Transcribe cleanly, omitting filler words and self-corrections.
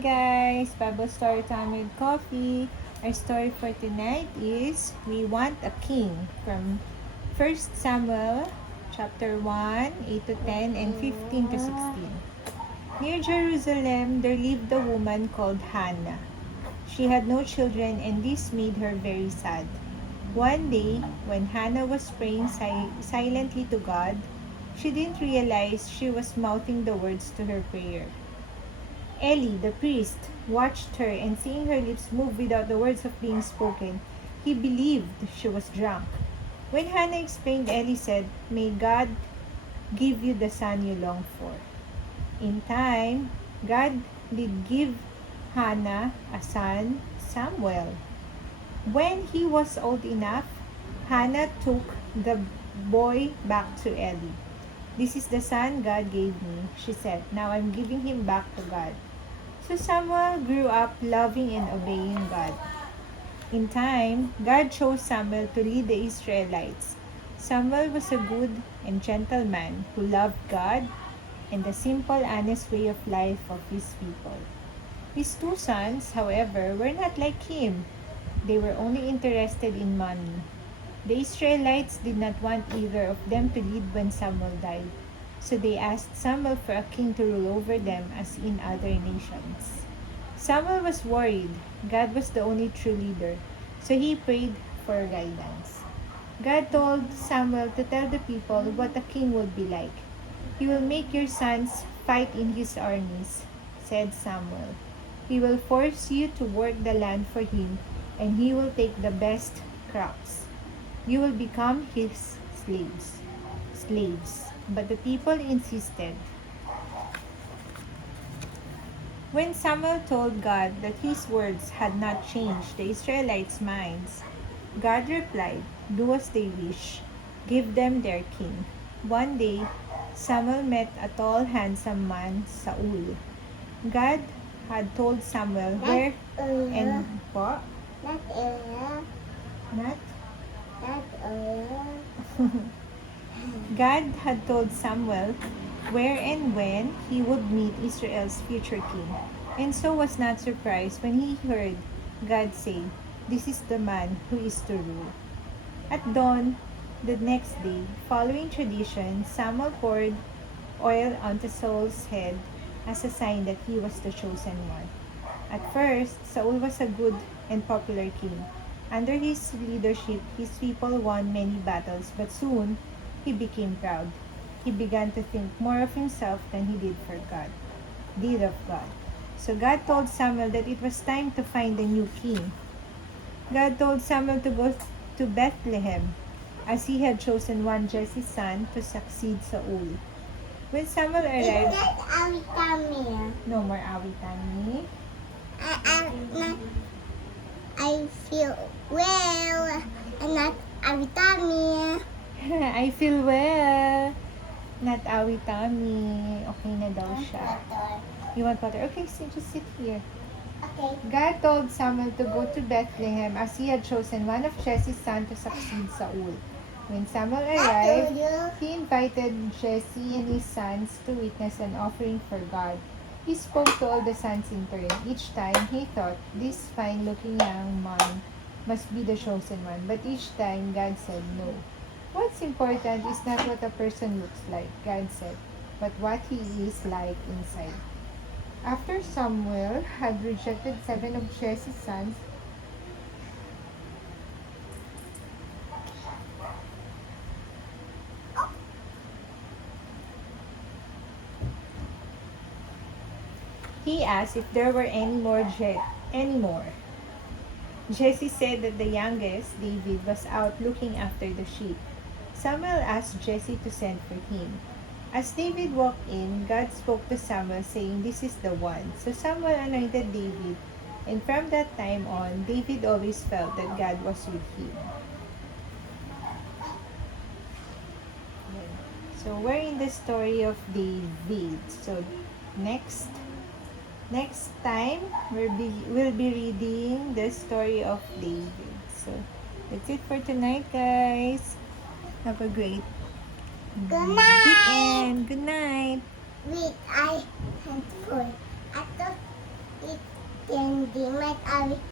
guys, Bible story time with coffee. Our story for tonight is We Want a King from 1 Samuel chapter 1, 8 to 10 and 15 to 16. Near Jerusalem there lived a woman called Hannah. She had no children and this made her very sad. One day, when Hannah was praying silently to God, she didn't realize she was mouthing the words to her prayer. Eli, the priest, watched her, and seeing her lips move without the words of being spoken, he believed she was drunk. When Hannah explained, Eli said, "May God give you the son you long for." In time, God did give Hannah a son, Samuel. When he was old enough, Hannah took the boy back to Eli. "This is the son God gave me," she said. "Now I'm giving him back to God." So Samuel grew up loving and obeying God. In time, God chose Samuel to lead the Israelites. Samuel was a good and gentle man who loved God and the simple, honest way of life of his people. His two sons, however, were not like him. They were only interested in money. The Israelites did not want either of them to lead when Samuel died. So they asked Samuel for a king to rule over them as in other nations. Samuel was worried. God was the only true leader, so he prayed for guidance. God told Samuel to tell the people what a king would be like. "He will make your sons fight in his armies," said Samuel. "He will force you to work the land for him, and he will take the best crops. You will become his slaves. But the people insisted. When Samuel told God that his words had not changed the Israelites' minds, God replied, "Do as they wish. Give them their king." One day, Samuel met a tall, handsome man, Saul. God had told Samuel where and what? Not? God had told Samuel where and when he would meet Israel's future king, and so was not surprised when he heard God say, "This is the man who is to rule." At dawn the next day, following tradition, Samuel poured oil onto Saul's head as a sign that he was the chosen one. At first, Saul was a good and popular king. Under his leadership, his people won many battles, but soon he became proud. He began to think more of himself than he did of God. So God told Samuel that it was time to find a new king. God told Samuel to go to Bethlehem, as he had chosen one Jesse's son to succeed Saul. When Samuel arrived, no more awitami. I feel well and not awitami. I feel well. Not awitami. Okay na daw siya. You want water? Okay, so just sit here. Okay. God told Samuel to go to Bethlehem as he had chosen one of Jesse's sons to succeed Saul. When Samuel arrived, he invited Jesse and his sons to witness an offering for God. He spoke to all the sons in turn. Each time he thought, "This fine-looking young man must be the chosen one." But each time God said no. "What's important is not what a person looks like," God said, "but what he is like inside." After Samuel had rejected 7 of Jesse's sons, he asked if there were any more. Jesse said that the youngest, David, was out looking after the sheep. Samuel asked Jesse to send for him. As David walked in, God spoke to Samuel, saying, "This is the one." So Samuel anointed David, and from that time on, David always felt that God was with him. So we're in the story of David. So next time we'll be reading the story of David. So that's it for tonight, guys. Have a great Good night. weekend. Good night. Wait, I can't put. I thought it Hindi, may